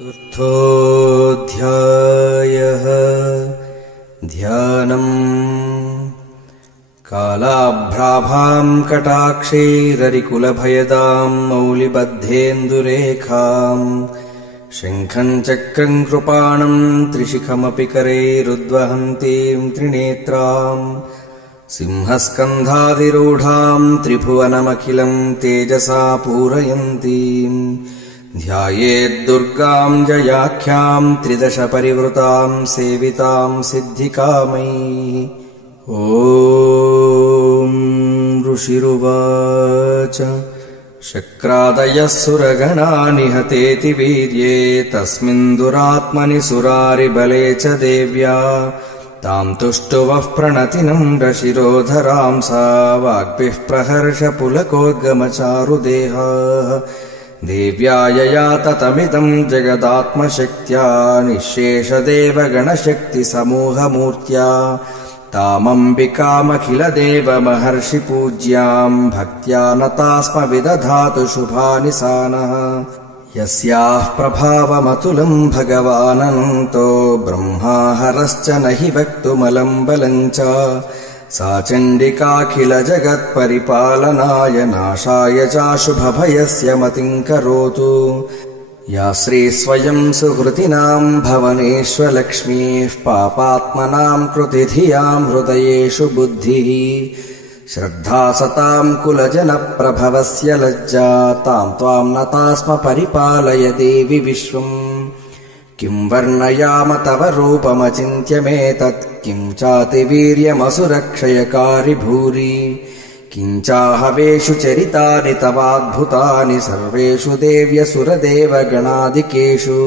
चतुर्थोऽध्यायः ध्यानम्। कालाभ्राभाम् कटाक्षैररिकुलभयदाम् मौलिबद्धेन्दुरेखाम् शङ्खम् चक्रम् कृपाणम् त्रिशिखमपि करैरुद्वहन्तीम् त्रिनेत्राम् सिंहस्कन्धादिरूढाम् त्रिभुवनमखिलम् तेजसा पूरयन्तीम् ध्यायेद्दुर्गाम् जयाख्याम् त्रिदश परिवृताम् सेविताम् सिद्धिकामैः। ॐ ऋषिरुवाच शक्रादयः सुरगणा निहतेति वीर्ये तस्मिन् दुरात्मनि सुरारिबले च देव्या ताम् तुष्टुवः प्रणतिनम् रशिरोधराम् सा वाग्भिः प्रहर्ष पुलकोद्गमचारुदेहाः देव्या यया ततमिदम् जगदात्मशक्त्या निःशेषदेवगणशक्तिसमूहमूर्त्या तामम्बिकामखिलदेवमहर्षिपूज्याम् भक्त्या नता स्म विदधातु शुभानि सा नः। यस्याः प्रभावमतुलम् भगवानन्तो ब्रह्मा हरश्च न हि वक्तुमलम् बलम् च सा चण्डिकाखिलजगत्परिपालनाय नाशाय चाशुभभयस्य मतिम् करोतु। या श्रीस्वयम् सुहृतिनाम् भवनेष्वलक्ष्मीः पापात्मनाम् कृतिधियाम् हृदयेषु बुद्धिः श्रद्धा सताम् कुलजनप्रभवस्य लज्जा ताम् त्वाम् नता स्म परिपालय देवि विश्वम्। किम् वर्णयाम तव रूपमचिन्त्यमेतत् किम् चातिवीर्यमसुरक्षयकारि भूरि किम् चाहवेषु चरितानि तवाद्भुतानि सर्वेषु देव्यसुरदेवगणादिकेषु।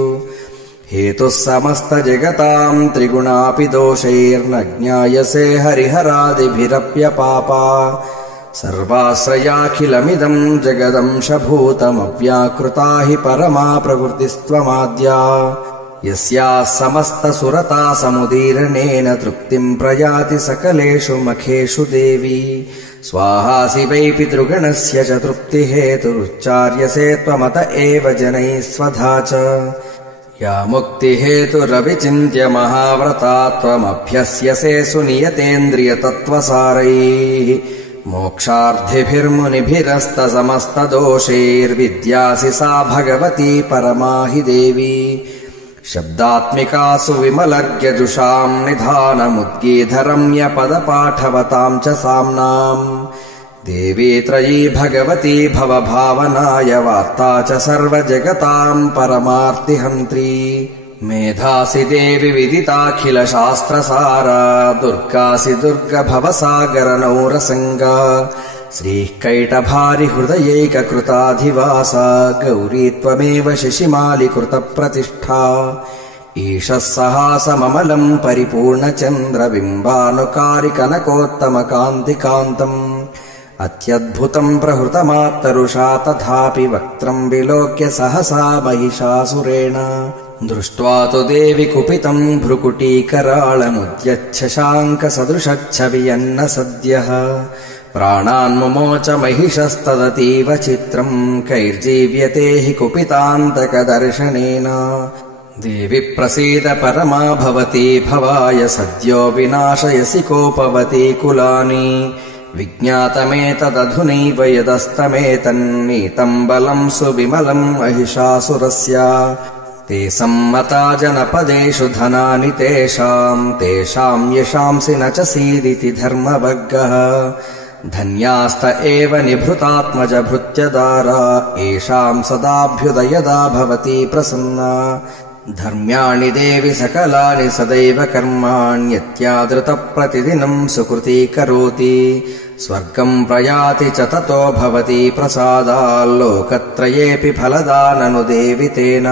हेतुः समस्तजगताम् त्रिगुणापि दोषैर्न ज्ञायसे हरिहरादिभिरप्यपापा सर्वाश्रयाखिलमिदम् जगदंशभूतमव्याकृता हि परमा प्रकृतिस्त्वमाद्या। यस्याः समस्तसुरता समुदीरणेन तृप्तिम् प्रयाति सकलेषु मखेषु देवी स्वाहासि वै पितृगणस्य च तृप्तिहेतुरुच्चार्यसे त्वमत एव जनैः स्वधा च। या मुक्तिहेतुरविचिन्त्य महाव्रता त्वमभ्यस्यसे सुनियतेन्द्रियतत्त्वसारैः मोक्षार्थिभिर्मुनिभिरस्तसमस्तदोषैर्विद्यासि सा भगवती परमा हि देवी। शब्दात्मिकासु विमलर्घ्यजुषाम् निधानमुद्गीधरम्यपदपाठवताम् च साम्नाम् देवी त्रयी भगवती भवभावनाय वार्ता च सर्वजगताम् परमार्तिहन्त्री। मेधासि देवि विदिताखिलशास्त्रसारा दुर्गासि दुर्गभवसागरनौरसङ्गा श्रीः कैटभारिहृदयैककृताधिवासा गौरी त्वमेव शशिमालिकृतप्रतिष्ठा। ईशः सहासममलम् परिपूर्णचन्द्रबिम्बानुकारिकनकोत्तमकान्तिकान्तम् अत्यद्भुतम् प्रहृतमात्तरुषा तथापि वक्त्रम् विलोक्य सहसा महिषासुरेण दृष्ट्वा तु देवि कुपितम् भ्रुकुटीकराळमुद्यच्छशाङ्कसदृशच्छवियन्न सद्यः प्राणान्मुमोच महिषस्तदतीव चित्रम् कैर्जीव्यते हि कुपितान्तकदर्शनेन। देवि प्रसीद परमा भवती भवाय सद्यो विनाशयसि कोपवती कुलानि विज्ञातमेतदधुनैव यदस्तमेतन्नीतम् बलम् सुविमलम् महिषासुरस्य। ते सम्मता जनपदेषु धनानि तेषाम् यशांसि न च सीदिति धर्मभग्गः धन्यास्त एव निभृतात्मज भृत्यदारा येषाम् सदाभ्युदयदा भवती प्रसन्ना। धर्म्याणि देवि सकलानि सदैव कर्माण्यत्यादृतप्रतिदिनम् सुकृती करोति स्वर्गम् प्रयाति च ततो भवती प्रसादाल्लोकत्रयेऽपि फलदा ननु देवि तेन।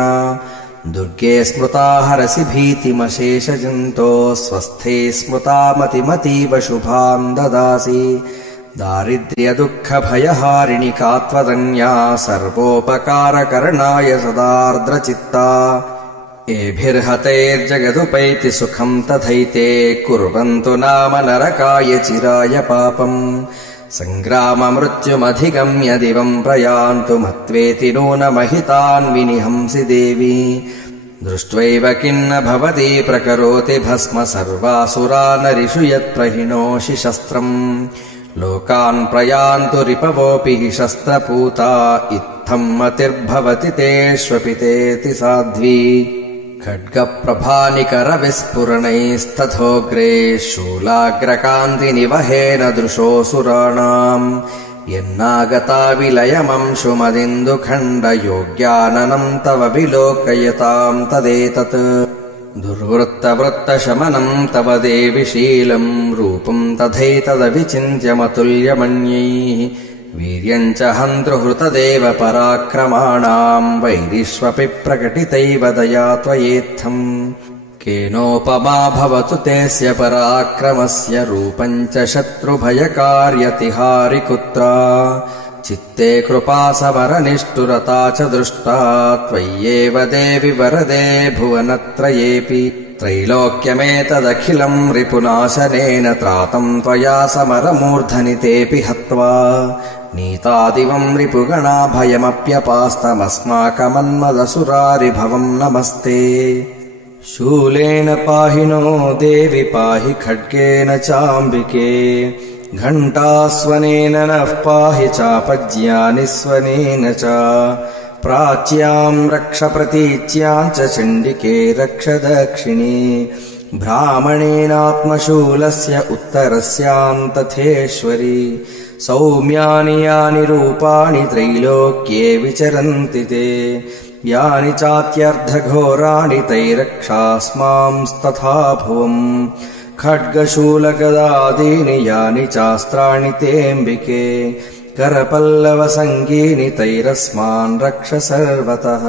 दुर्गे स्मृता हरसि भीतिमशेषजन्तो स्वस्थे स्मृता मतिमतीव शुभाम् ददासि। दारिद्र्यदुःखभयहारिणि का त्वदन्या सर्वोपकारकरणाय सदार्द्रचित्ता। एभिर्हतैर्जगदुपैति सुखम् तथैते कुर्वन्तु नाम नरकाय चिराय पापम् सङ्ग्राममृत्युमधिगम्य दिवम् प्रयान्तु मत्वेति नूनमहितान् विनिहंसि देवी दृष्ट्वैव किन्न भवति प्रकरोति भस्म सर्वासुरानरिषु यत्प्रहिणोषि शस्त्रम् लोकान् प्रयान्तु रिपवोऽपि हि शस्त्रपूता इत्थम् मतिर्भवति तेष्वपि तेति साध्वी खड्गप्रभानिकरविस्फुरणैस्तथोऽग्रे शूलाग्रकान्तिनिवहेन दृशोऽसुराणाम् यन्नागता विलयमंशुमदिन्दुखण्डयोग्याननम् तव विलोकयताम् तदेतत् दुर्वृत्तवृत्तशमनम् तव देवि शीलम् रूपम् तथैतदविचिन्त्यमतुल्यमन्यैः वीर्यम् च हन्तृहृतदेव पराक्रमाणाम् वैरिष्वपि प्रकटितैव दया त्वयेत्थम् केनोपमा भवतु तेऽस्य पराक्रमस्य रूपम् च शत्रुभयकार्यतिहारि कुत्रा चित्ते कृपा समरनिष्ठुरता च दृष्टा त्वय्येव देवि वरदे भुवनत्रयेऽपि त्रैलोक्यमेतदखिलम् रिपुनाशनेन त्रातम् त्वया समरमूर्धनि तेऽपि हत्वा नीतादिवम् रिपुगणा भयमप्यपास्तमस्माकमन्मदसुरारिभवम् नमस्ते शूलेन पाहि नो देवि पाहि खड्गेन चाम्बिके घण्टास्वनेन नः पाहि चापज्यानिस्वनेन च प्राच्याम् रक्ष प्रतीच्याम् च चण्डिके रक्ष दक्षिणे ब्राह्मणेनात्मशूलस्य उत्तरस्याम् तथेश्वरि सौम्यानि यानि रूपाणि त्रैलोक्ये विचरन्ति ते यानि चात्यर्धघोराणि तैरक्षास्मांस्तथा भुवम् खड्गशूलगदादीनि यानि चास्त्राणि तेऽम्बिके करपल्लवसङ्गीनि तैरस्मान् रक्ष सर्वतः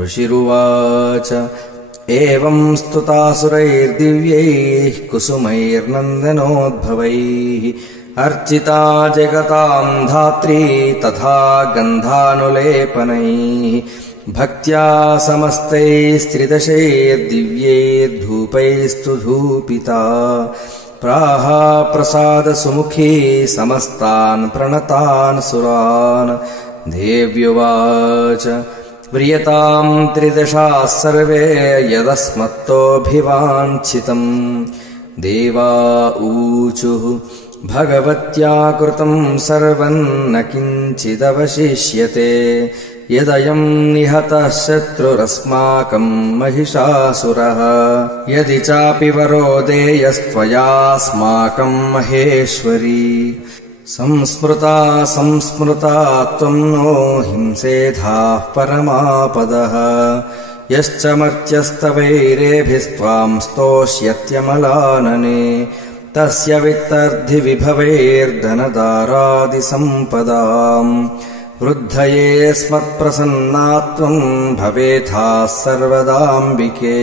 ऋषिरुवाच एवम् स्तुतासुरैर्दिव्यैः कुसुमैर्नन्दनोद्भवैः अर्चिता जगताम् धात्री तथा गन्धानुलेपनैः भक्त्या समस्तैस्त्रिदशैर्दिव्यैर्धूपैस्तु धूपिता प्राह प्रसादसुमुखी समस्तान् प्रणतान् सुरान् देव्युवाच व्रियताम् त्रिदशाः सर्वे यदस्मत्तोऽभिवाञ्छितम् देवा ऊचुः भगवत्या कृतम् सर्वम् न किञ्चिदवशिष्यते यदयम् निहतः शत्रुरस्माकम् महिषासुरः यदि चापि वरो देयस्त्वयास्माकम् महेश्वरी संस्मृता त्वम् नो हिंसेधाः परमापदः यश्च मर्त्यस्तवैरेभिस्त्वाम् स्तोष्यत्यमलानने तस्य वित्तर्धिविभवैर्धनदारादिसम्पदाम् वृद्धये स्मत्प्रसन्नात्वम् भवेथाः सर्वदाम्बिके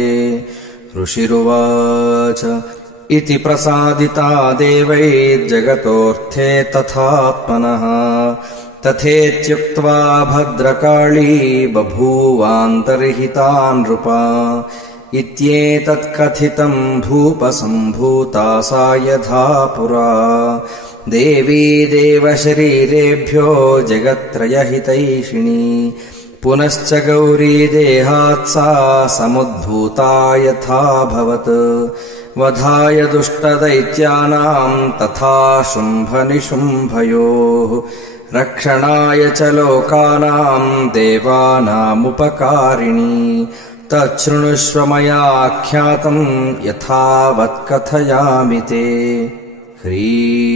ऋषिरुवाच इति प्रसादिता देवैर्जगतोऽर्थे तथात्मनः तथेत्युक्त्वा भद्रकाली बभूवान्तर्हिता नृपा इत्येतत्कथितम् भूपसम्भूता सा यथा पुरा देवी देवशरीरेभ्यो जगत्त्रयहितैषिणी पुनश्च गौरी देहात् सा समुद्भूता यथाभवत् वधाय दुष्टदैत्यानाम् तथा शुम्भनिशुम्भयोः रक्षणाय च लोकानाम् देवानामुपकारिणी तच्छृणुष्व मयाख्यातम् यथावत् कथयामि ते ह्रीं